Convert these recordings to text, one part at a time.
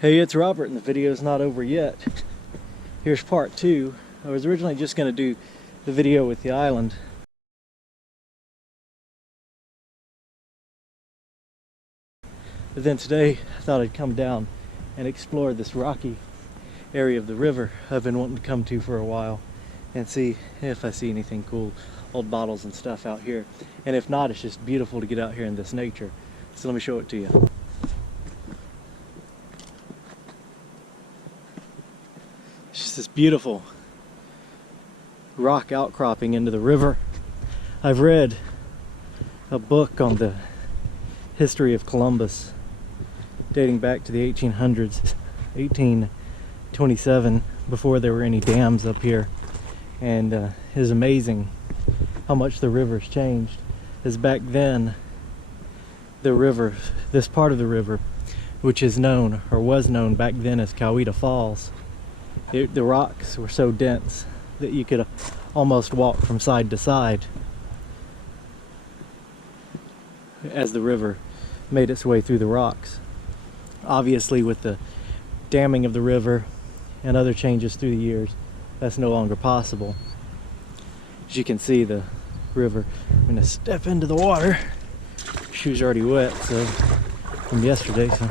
Hey, it's Robert and the video's not over yet. Here's part 2. I was originally just going to do the video with the island. But then today I thought I'd come down and explore this rocky area of the river I've been wanting to come to for a while and see if I see anything cool, old bottles and stuff out here. And if not, it's just beautiful to get out here in this nature. So let me show it to you. It's just this beautiful rock outcropping into the river. I've read a book on the history of Columbus dating back to the 1800s, 1827, before there were any dams up here. And it is amazing how much the river's changed. As back then, the river, this part of the river, which is known, or was known back then as Coweta Falls, the rocks were so dense that you could almost walk from side to side as the river made its way through the rocks. Obviously, with the damming of the river and other changes through the years, that's no longer possible. As you can see, the river, I'm going to step into the water. Shoes are already wet, so from yesterday, so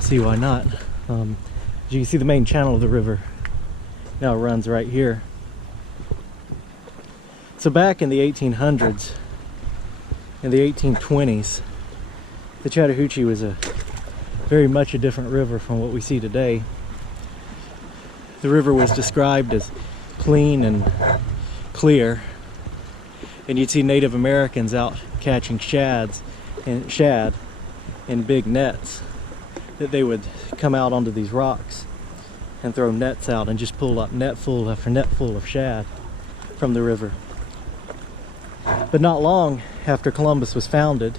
see why not. As you can see, the main channel of the river now runs right here. So back in the 1800s, in the 1820s, the Chattahoochee was very much a different river from what we see today. The river was described as clean and clear, and you'd see Native Americans out catching shad in big nets that they would come out onto these rocks and throw nets out and just pull up netful after netful of shad from the river. But not long after Columbus was founded,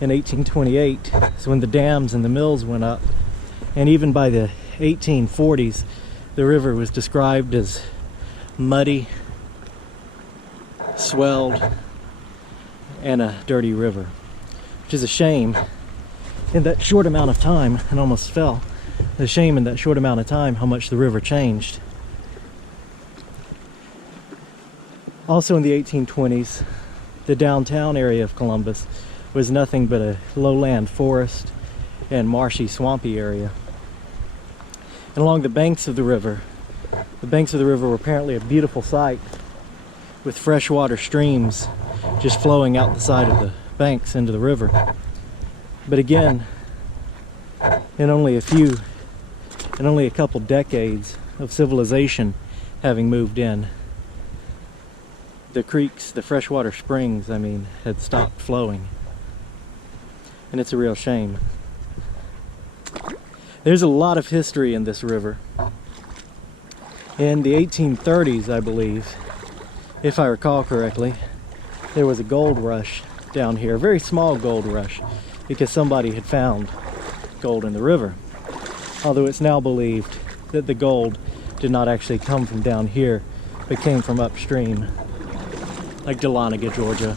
in 1828, is when the dams and the mills went up, and even by the 1840s, the river was described as muddy, swelled, and a dirty river, which is a shame. In that short amount of time, and almost fell. The shame in that short amount of time how much the river changed. Also in the 1820s, the downtown area of Columbus was nothing but a lowland forest and marshy, swampy area. And along the banks of the river were apparently a beautiful sight, with freshwater streams just flowing out the side of the banks into the river. But again, in only a couple decades of civilization having moved in, the creeks, the freshwater springs, had stopped flowing. And it's a real shame. There's a lot of history in this river. In the 1830s, I believe, if I recall correctly, there was a gold rush down here, a very small gold rush, because somebody had found gold in the river. Although it's now believed that the gold did not actually come from down here, but came from upstream, like Dahlonega, Georgia,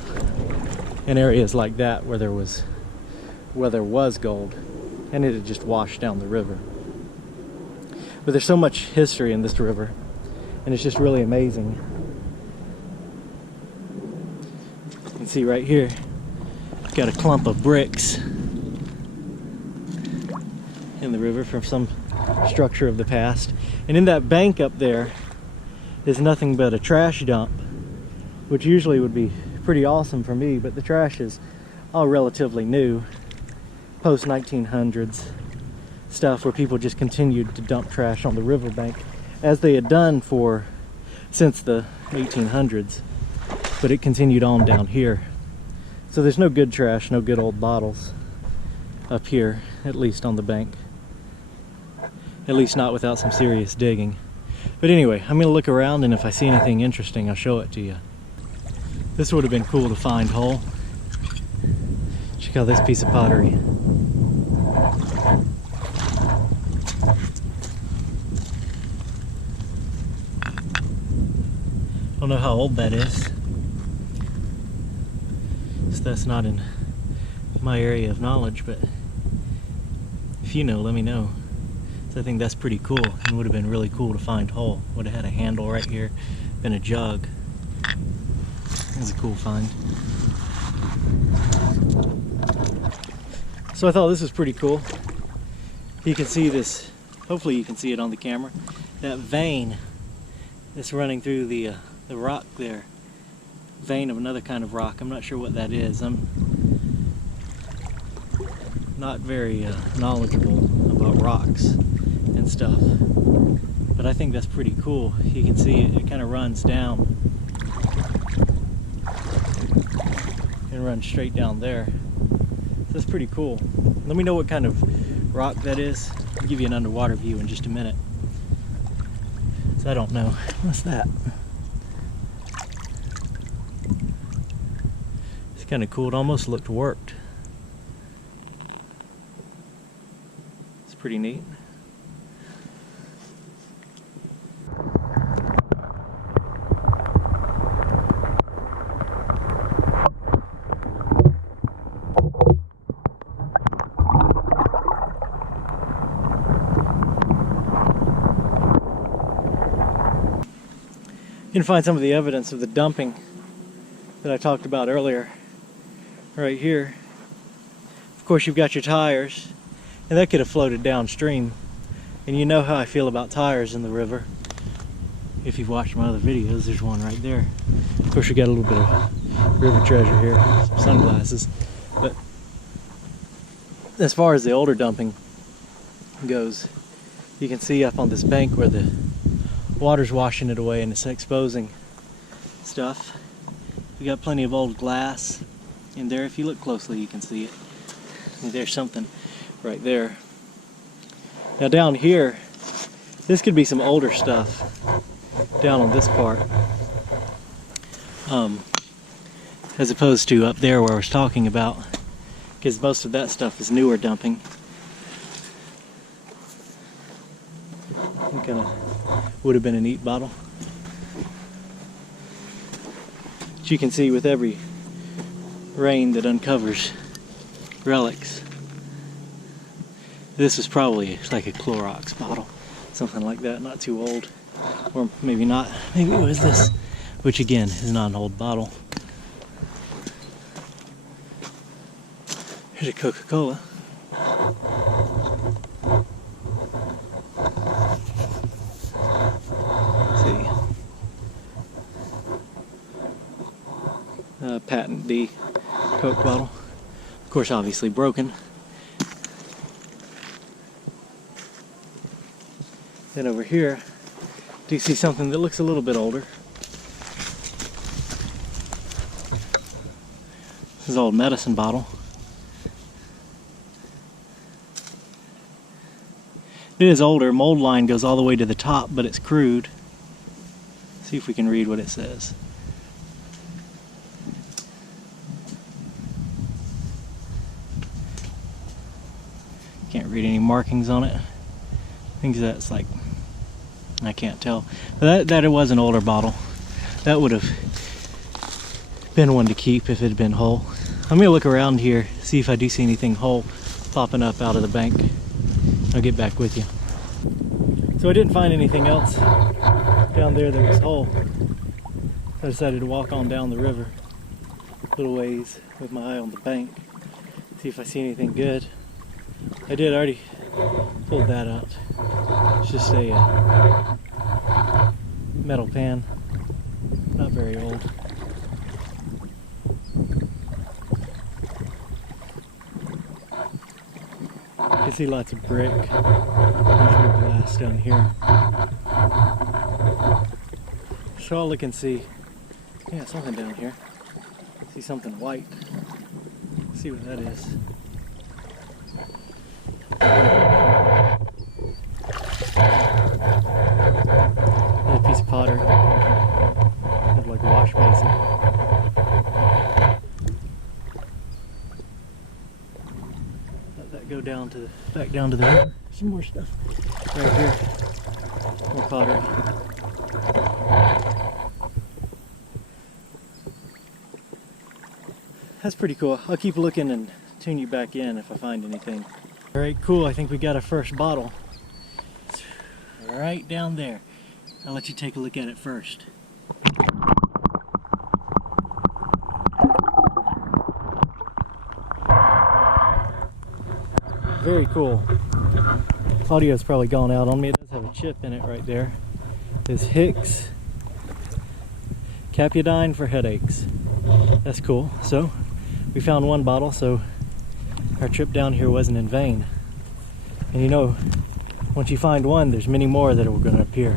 and areas like that where there was gold, and it had just washed down the river. But there's so much history in this river, and it's just really amazing. You can see right here, I've got a clump of bricks in the river from some structure of the past. And in that bank up there is nothing but a trash dump, which usually would be pretty awesome for me, but the trash is all relatively new, post 1900s stuff, where people just continued to dump trash on the riverbank, as they had done since the 1800s, but it continued on down here. So there's no good trash, no good old bottles up here, at least on the bank. At least not without some serious digging. But anyway, I'm gonna look around, and if I see anything interesting, I'll show it to you. This would have been cool to find whole. Check out this piece of pottery. Don't know how old that is. So that's not in my area of knowledge, but if you know, let me know. So I think that's pretty cool, and would have been really cool to find whole. Would have had a handle right here, been a jug. That's a cool find. So I thought this was pretty cool. You can see this, hopefully you can see it on the camera, that vein that's running through the rock there. Vein of another kind of rock. I'm not sure what that is. I'm not very knowledgeable about rocks and stuff, but I think that's pretty cool. You can see it kind of runs down and runs straight down there. So that's pretty cool. Let me know what kind of rock that is. I'll give you an underwater view in just a minute. So I don't know. What's that? It's kind of cool. It almost looked worked. It's pretty neat. You can find some of the evidence of the dumping that I talked about earlier right here. Of course, you've got your tires, and that could have floated downstream. And you know how I feel about tires in the river. If you've watched my other videos, there's one right there. Of course, we got a little bit of river treasure here, some sunglasses. But as far as the older dumping goes, you can see up on this bank where the water's washing it away and it's exposing stuff. We got plenty of old glass in there. If you look closely, you can see it. And there's something right there. Now down here, this could be some older stuff down on this part, as opposed to up there where I was talking about, because most of that stuff is newer dumping. Kind of would have been a neat bottle. But you can see with every rain that uncovers relics, this is probably like a Clorox bottle, something like that, not too old, or maybe not, maybe it was this, which again is not an old bottle. Here's a Coca-Cola. Patent D Coke bottle. Of course, obviously broken. Then over here, do you see something that looks a little bit older? This is an old medicine bottle. It is older. Mold line goes all the way to the top, but it's crude. See if we can read what it says. Can't read any markings on it. I think that's like, I can't tell. But that it was an older bottle. That would have been one to keep if it had been whole. I'm gonna look around here, see if I do see anything whole popping up out of the bank. I'll get back with you. So I didn't find anything else down there that was whole. I decided to walk on down the river a little ways with my eye on the bank, see if I see anything good. I did already pulled that out. It's just a metal pan, not very old. You can see lots of brick. There's more glass down here. So I'll look and see. Yeah, something down here. See something white. Let's see what that is. Another piece of pottery. Kind of like a wash basin. Let that go down to back down to the river. Some more stuff right here. More pottery. That's pretty cool. I'll keep looking and tune you back in if I find anything. Alright, cool. I think we got our first bottle. right down there. I'll let you take a look at it first. Very cool. Audio's probably gone out on me. It does have a chip in it right there. It's Hicks Capudine for headaches. That's cool. So we found one bottle, so our trip down here wasn't in vain. And you know, once you find one, there's many more that are going to appear.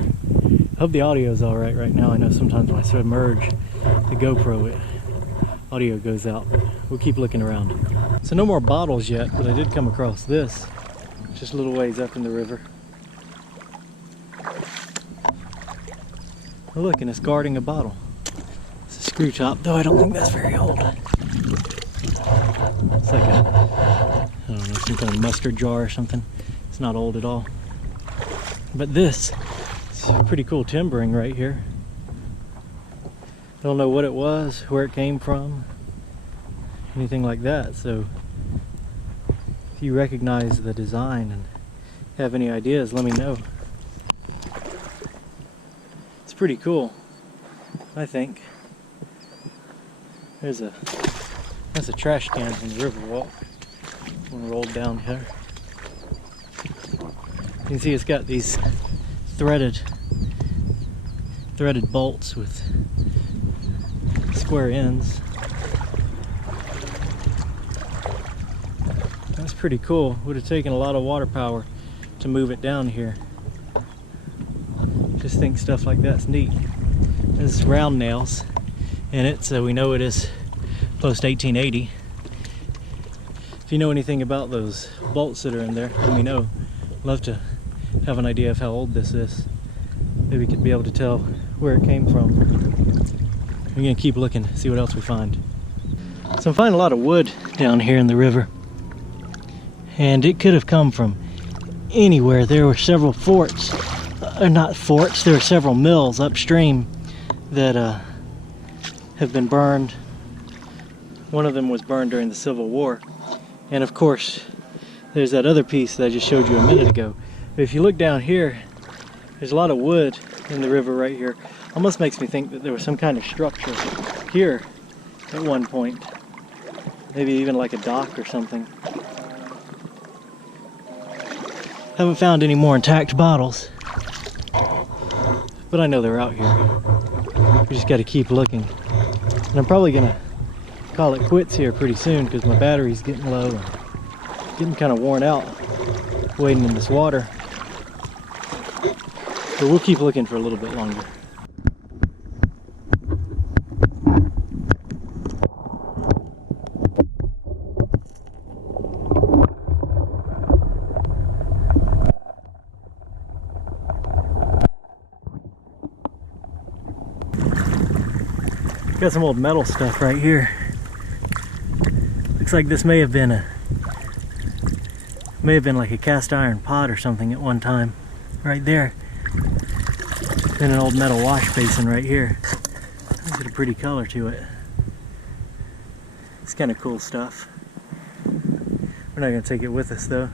I hope the audio is all right now. I know sometimes when I submerge the GoPro, audio goes out. We'll keep looking around. So no more bottles yet, but I did come across this just a little ways up in the river. Oh, look, and it's guarding a bottle. It's a screw top, though I don't think that's very old. It's like a, I don't know, some kind of mustard jar or something. It's not old at all. But this, it's pretty cool timbering right here. Don't know what it was, where it came from, anything like that. So if you recognize the design and have any ideas, let me know. It's pretty cool, I think. That's a trash can from the Riverwalk. One rolled down here. You can see it's got these threaded bolts with square ends. That's pretty cool. Would have taken a lot of water power to move it down here. Just think stuff like that's neat. This is round nails in it, so we know it is post 1880. If you know anything about those bolts that are in there, let me know. Love to have an idea of how old this is. Maybe we could be able to tell where it came from. We're gonna keep looking, see what else we find. So I'm finding a lot of wood down here in the river, and it could have come from anywhere. There were several forts, not forts, there were several mills upstream that have been burned. One of them was burned during the Civil War, and of course there's that other piece that I just showed you a minute ago. But if you look down here, there's a lot of wood in the river right here. Almost makes me think that there was some kind of structure here at one point. Maybe even like a dock or something. Haven't found any more intact bottles, but I know they're out here. We just got to keep looking. And I'm probably gonna call it quits here pretty soon because my battery's getting low and getting kind of worn out wading in this water. But we'll keep looking for a little bit longer. Got some old metal stuff right here. Looks like this may have been like a cast iron pot or something at one time. Right there. Then an old metal wash basin right here. It's got a pretty color to it. It's kind of cool stuff. We're not going to take it with us though.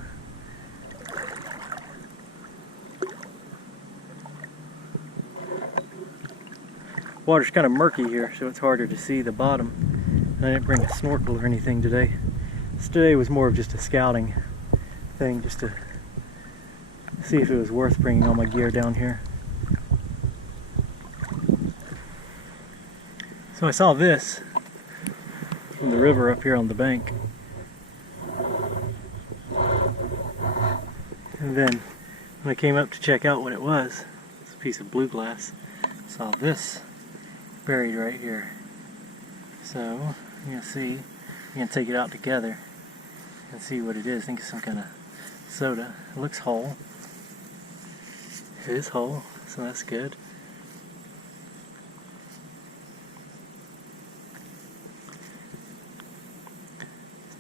Water's kind of murky here, so it's harder to see the bottom. I didn't bring a snorkel or anything today. Today was more of just a scouting thing, just to see if it was worth bringing all my gear down here. So I saw this from the river up here on the bank. And then when I came up to check out what it was, it's a piece of blue glass, I saw this buried right here. So you can see, you can take it out together and see what it is. I think it's some kind of soda. It looks whole. It is whole, so that's good.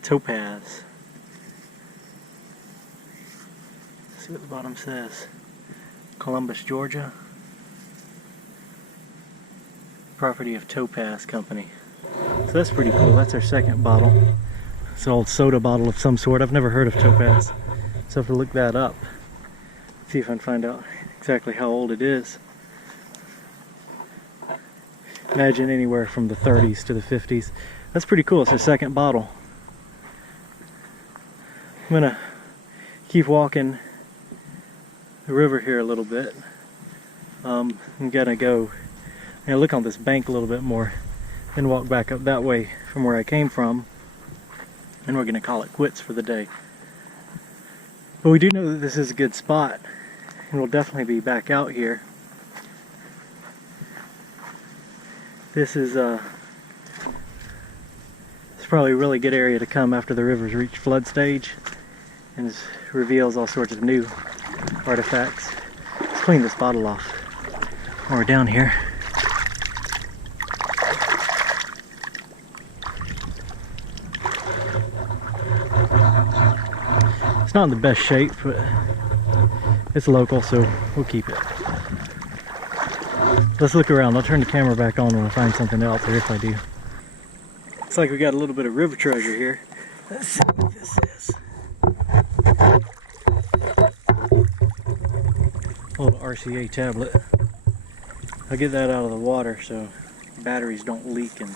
Topaz. Let's see what the bottom says. Columbus, Georgia. Property of Topaz Company. So that's pretty cool. That's our second bottle. It's an old soda bottle of some sort. I've never heard of Topaz, so I have to look that up. See if I can find out exactly how old it is. Imagine anywhere from the 30s to the 50s. That's pretty cool. It's a second bottle. I'm gonna keep walking the river here a little bit. I'm gonna look on this bank a little bit more and walk back up that way from where I came from, and we're gonna call it quits for the day. But we do know that this is a good spot, and we'll definitely be back out here. This is it's probably a really good area to come after the rivers reach flood stage, and it reveals all sorts of new artifacts. Let's clean this bottle off while we're down here. It's not in the best shape, but it's local, so we'll keep it. Let's look around. I'll turn the camera back on when I find something else, or if I do. Looks like we got a little bit of river treasure here. Let's see what this is. A little RCA tablet. I'll get that out of the water so batteries don't leak and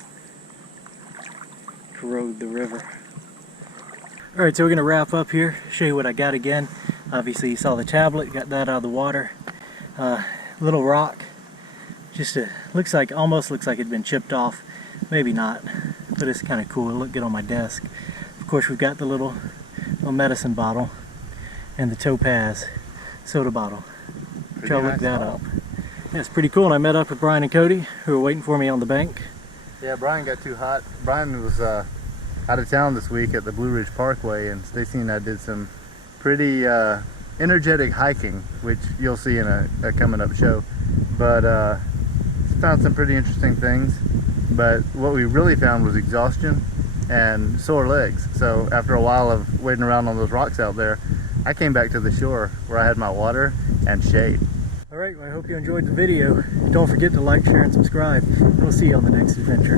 corrode the river. Alright, so we're going to wrap up here, show you what I got again. Obviously you saw the tablet, got that out of the water. Little rock, just almost looks like it'd been chipped off. Maybe not, but it's kind of cool. It'll look good on my desk. Of course, we've got the little medicine bottle and the topaz soda bottle. Try to look that up. Yeah, it's pretty cool. And I met up with Brian and Cody, who were waiting for me on the bank. Yeah, Brian got too hot. Brian was out of town this week at the Blue Ridge Parkway, and Stacy and I did some pretty energetic hiking, which you'll see in a coming up show. But found some pretty interesting things. But what we really found was exhaustion and sore legs. So after a while of waiting around on those rocks out there, I came back to the shore where I had my water and shade. Alright, well, I hope you enjoyed the video. Don't forget to like, share, and subscribe. And we'll see you on the next adventure.